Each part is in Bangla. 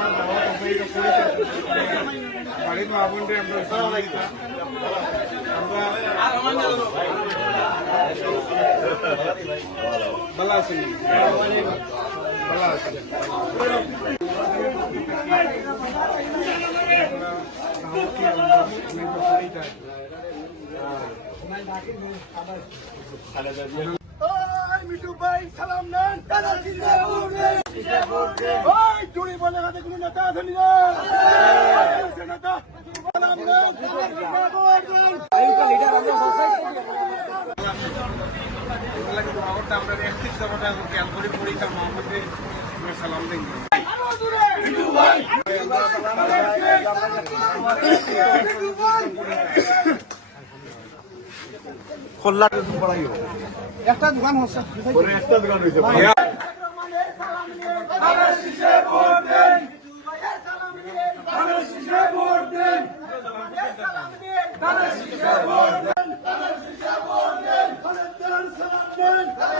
আমরা ভালো আছি ভালো আছি মিঠু ভাই সালাম নেন ওই চুরি বলে হাতে কোনো নেতা আছে নি নেতা সালাম নেন দাদা জিতে উঠবেন এগুলা কিন্তু খবরটা আমরা একত্রিশ দফাটা খেয়াল করে পড়ি তার মোহাম্মদে সালাম দিন একটা দোকান হচ্ছে আমরা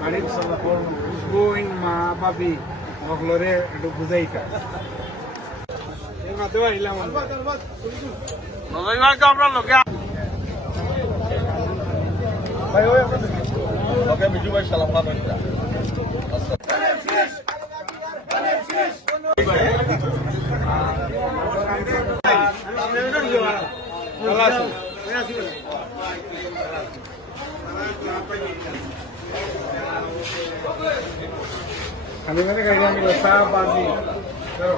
বাড়ির সবাই খুশবু মা বাবি মগলরে একটু বুঝাইটা ওকে বিজু ভাই সালাম আমি মানে গাড়ি আমি চা বাজি ধরো